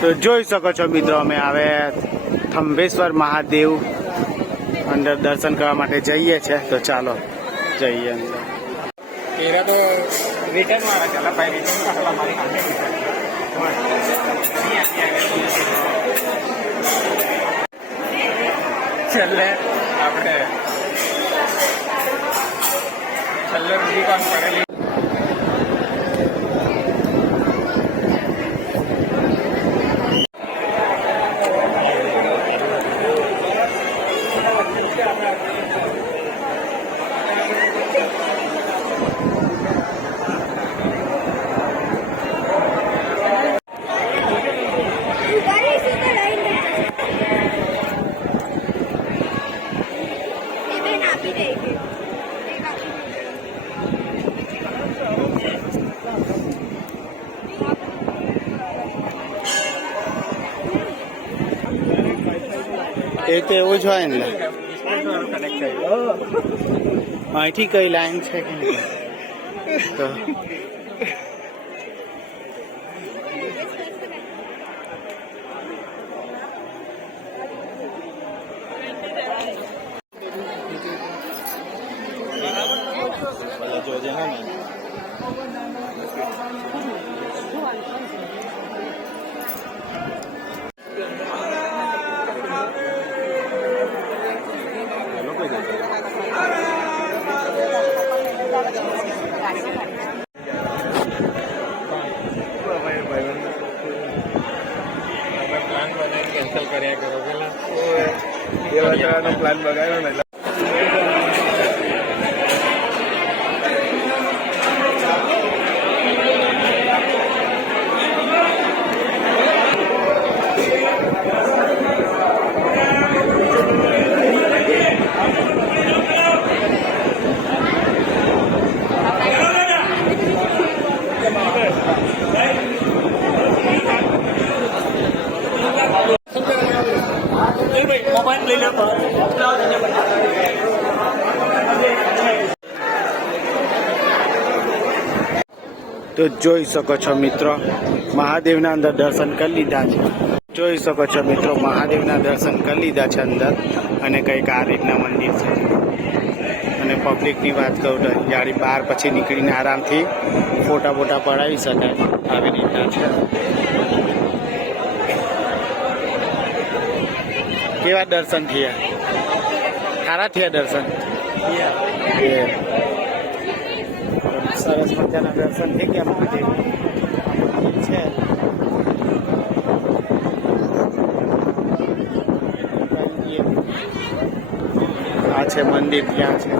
તો જોઈ શકો છો મિત્રો, અમે હવે થંભેશ્વર મહાદેવ અંદર દર્શન કરવા માટે જઈએ છીએ. તો ચાલો જઈએ અંદર. तेरा तो रिटर्न वाला चला भाई, रिटर्न का हला हमारी आगे चल આપણે છલ્લે રૂડી કામ કરેલી. એ તો એવું જ હોય ને. અહીંથી કઈ લાઈન છે કે તો કેન્સલ કર્યા કરો પેલા દેવાનો પ્લાન બગાડ્યો ને. તો જોઈ શકો છો મિત્રો, મહાદેવના અંદર દર્શન કરી લીધા છે. જોઈ શકો છો મિત્રો, મહાદેવના દર્શન કરી લીધા છે અંદર. અને કંઈક આ રીતના મંદિર છે. અને પબ્લિકની વાત કહું તો ગાડી બહાર પછી નીકળીને આરામથી ફોટા બોટા પડાવી શકાય આવી રીતના છે. કેવા દર્શન થયા? સારા થયા દર્શન? સરસ મજાના દર્શન થઈ ગયા મહાદેવ છે. આ છે મંદિર, ત્યાં છે.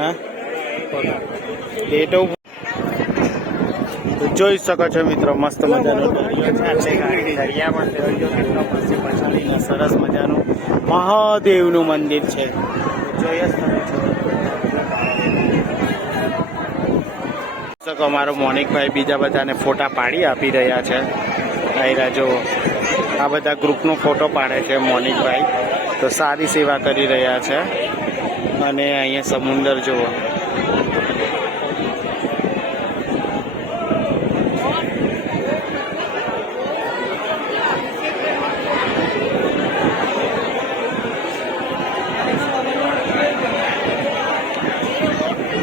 હા એ તો જોઈ શકો છો મિત્રો, મસ્ત મજાનો દરિયા પણ દરિયો કેટલો મસ્ત પછાડીને સરસ મજાનું મહાદેવનું મંદિર છે. જોઈ શકો મારો મોનિકભાઈ બીજા બધાને ફોટા પાડી આપી રહ્યા છે. આયરા જો આ બધા ગ્રુપનો ફોટો પાડે છે મોનિકભાઈ. તો સારી સેવા કરી રહ્યા છે. અને અહીંયા સમુદ્ર જુઓ.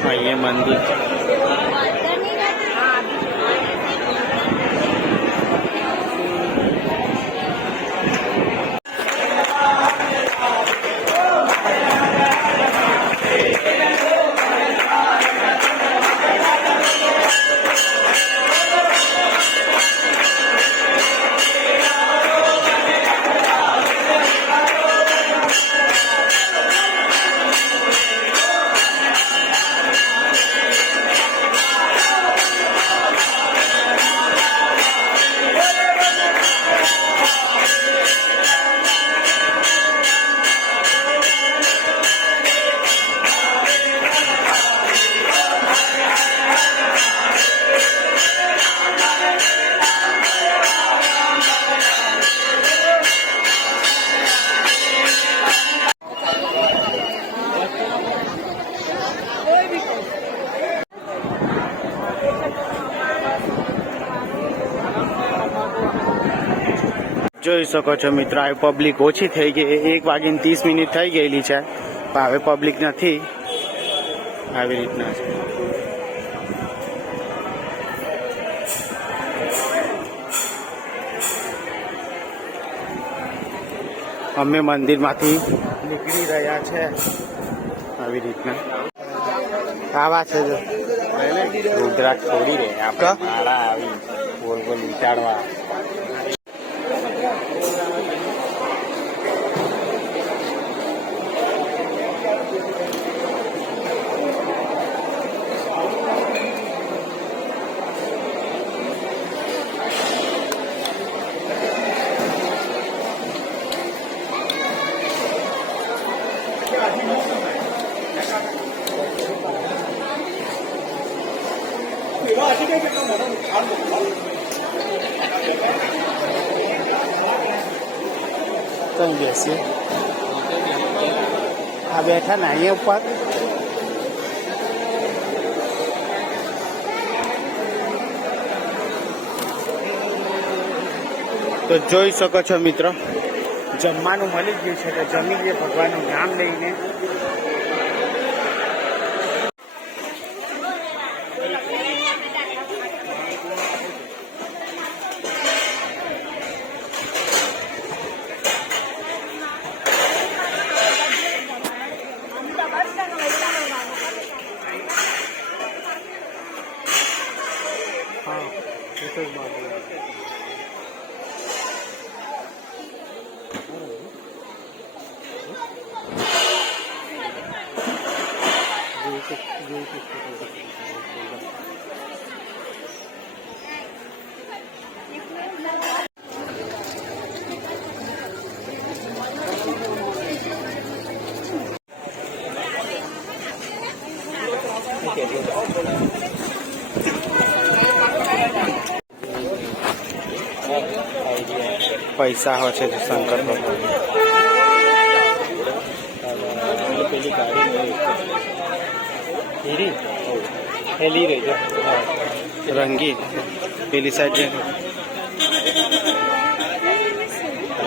અહીંયા મંદિર જોઈ શકો છો મિત્રો, આ પબ્લિક ઓછી થઈ ગઈ. 1:30 થઈ ગયેલી છે, પણ હવે પબ્લિક નથી. આવી રીતના છે. અમે મંદિરમાંથી નીકળી રહ્યા છે. આવી રીતના આવા છે. જો રુદ્રાક્ષ છોડી દે આપણે માળા આવી ગોળ ગોળ વિચારવા. કઈ બેસીએ? આ બેઠા ને અહીંયા ઉપર. તો જોઈ શકો છો મિત્રો, જમવાનું મળી ગયું છે. તો જમી લઈએ ભગવાનનું નામ લઈને. પૈસા હોય છે શંકર ભગવાન. પેલી ગાડી રંગીન પેલી સાઈડ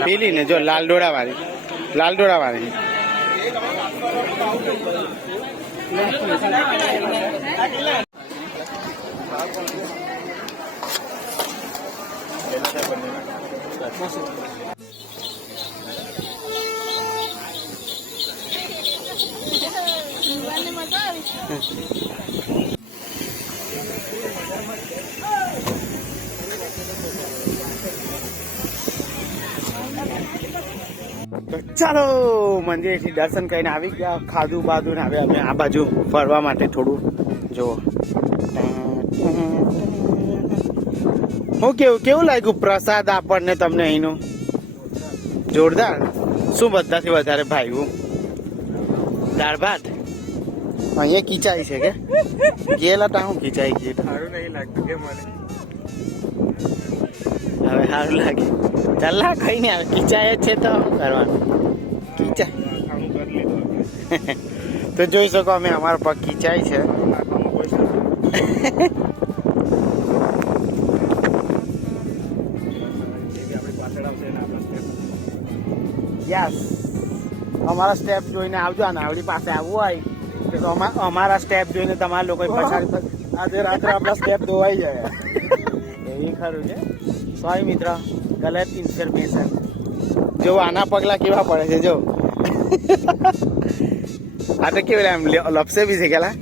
પેલી ને જો લાલ ડોળા વાળી. ચાલો મંદિરેથી દર્શન કરીને આવી ગયા, ખાધું બાધું ને હવે અમે આ બાજુ ફરવા માટે થોડું જુઓ. હું કેવું લાગ્યું પ્રસાદ આપણને તમને અહીંનું? જોરદાર. શું બધાથી વધારે ભાવ્યું? દાળ ભાત. અહીંયા ખીચાઈ છે કે ગયેલા તા હું ખીચાઈ ગઈ? સારું નહીં લાગતું કે મને. હવે સારું લાગે. ચાલ કઈ નહીં, આવે ખીચાય જ છે તો કરવાનું. ખીચાય તો જોઈ શકો અમે અમારા પગ ખીચાય છે. યસ, અમારા સ્ટેપ જોઈને આવજો. ને આવડી પાસે આવવું હોય તો અમારા સ્ટેપ જોઈને તમારા લોકો પછાડી આજે રાત્રે આપણા સ્ટેપ ધોવાઈ જાય. એવી ખરું છે. સોરી મિત્ર, ગલત ઇન્ફોર્મેશન. જો આના પગલા કેવા પડે છે જો. આ તો કેવું એમ લપસે બી છે કેલા.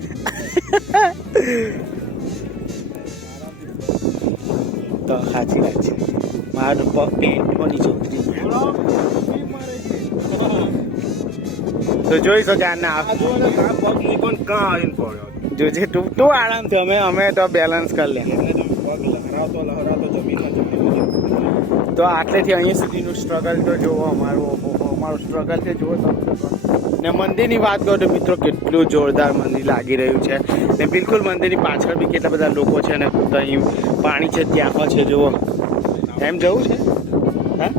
તો સાચી વાત છે. મારું પગ પેન્ટમાં નીચે ઉતરી ગયા. તો જોઈ શકો જોજે તું આરામથી. અમે તો બેલેન્સ કરી લે. તો આટલેથી અહીંયા સુધીનું સ્ટ્રગલ તો જુઓ. અમારું સ્ટ્રગલ છે જુઓ તમે. ને મંદિરની વાત કરો તો મિત્રો કેટલું જોરદાર મંદિર લાગી રહ્યું છે. ને બિલકુલ મંદિરની પાછળ બી કેટલા બધા લોકો છે. ને અહીં પાણી છે ત્યાં પણ છે જુઓ. એમ જવું છે? હા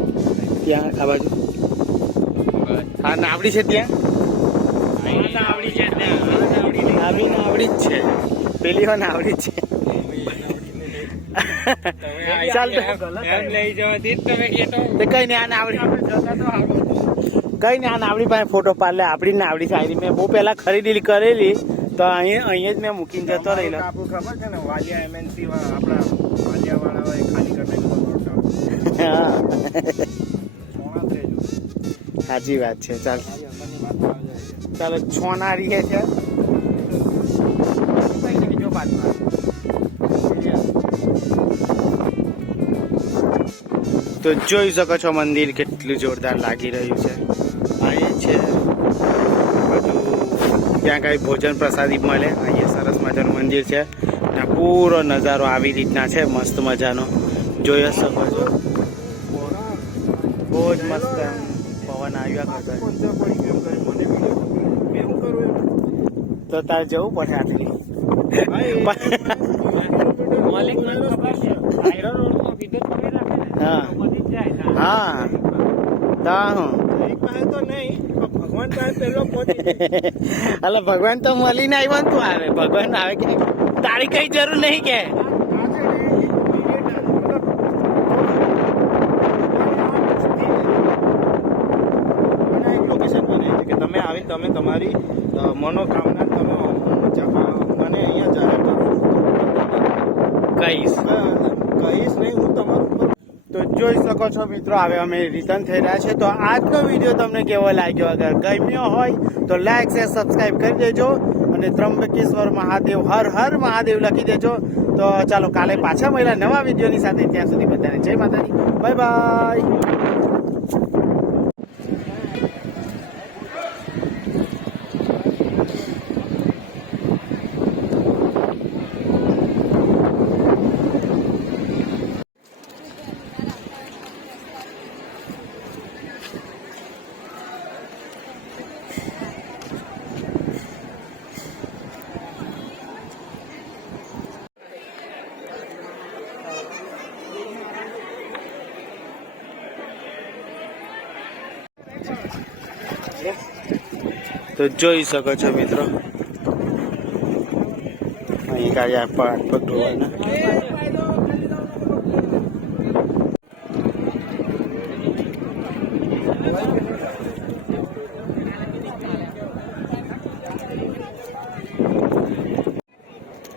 ત્યાં આ બાજુ. હા નાવડી છે ત્યાં. નાવડી છે ત્યાં. નાવડી જ છે. પેલી હો નાવડી જ છે. ચાલ તો. એમ લઈ જવાથી જ તમે કહેતો. તે કઈ નહીં આને આવડી કઈ નહીં આને આવડી પાસે ફોટો પાડ લે. આપડી ને આવડી સારી મેં બહુ પહેલા ખરીદી કરેલી તો અહીંયા જ મેં મૂકીને જતો રહેલો. આપણું ખબર છે ને વાલિયા એમએનસી આપણા વાલિયા વાળા ખાલી કરી હા સોના થઈ જો સાચી વાત છે. ચાલ અંદરની વાત આવી જાય ચાલો છોના રહીએ છે. બીજો પાછમાં તો જોઈ શકો છો મંદિર કેટલું જોરદાર લાગી રહ્યું છે. અહીં છે બધું ત્યાં કઈ ભોજન પ્રસાદી મળે. અહીંયા સરસ મજાનું મંદિર છે અને પૂરો નજારો આવી રીતના છે મસ્ત મજાનો જોઈ જ શકો છો. બહુ જ મસ્ત એમ પવન આવ્યા કરતો તો તારે જવું પડે આટલી હા હા તા હું ભગવાન પાસે પેલો પહોંચી અલા ભગવાન તો મળીને આવ્યો ને તું આવે ભગવાન આવે કે તારી કઈ જરૂર નહીં કે તમે આવી તમે તમારી મનોકામના તમે મને અહીંયા જાહેર કરો કહીશ નહીં હું તમારું તો જોઈ શકો છો મિત્રો હવે અમે રિટર્ન થઈ રહ્યા છે. તો આજનો વિડીયો તમને કેવો લાગ્યો? અગર ગમ્યો હોય તો લાઈક શેર સબસ્ક્રાઈબ કરી દેજો અને ત્રંબકેશ્વર મહાદેવ હર હર મહાદેવ લખી દેજો. તો ચાલો કાલે પાછા મળ્યા નવા વિડીયોની સાથે. ત્યાં સુધી બધાને જય માતાજી, બાય બાય. તો જોઈ શકો છો મિત્રો અહીં ગાડી પગ ધોવાના.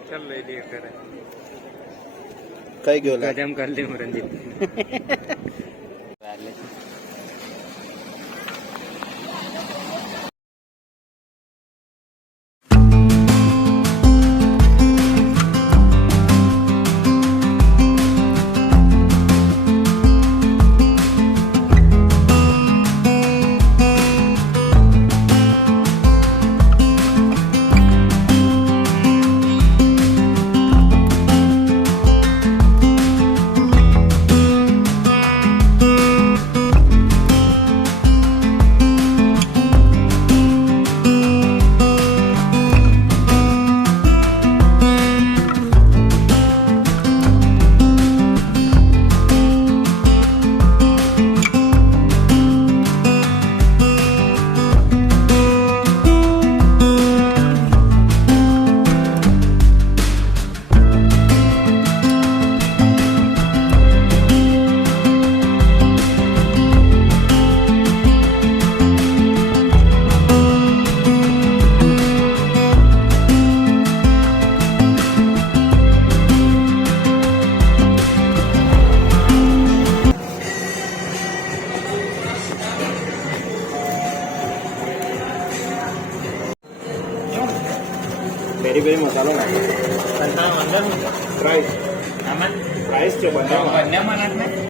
ચાલ લઈ લે કરે કઈ ગયો ગજમ કરી લે રંજીત. પેરી પેરી મસાલો નાખો પ્રાઇસ પ્રાઇસ છે બંને બંને મને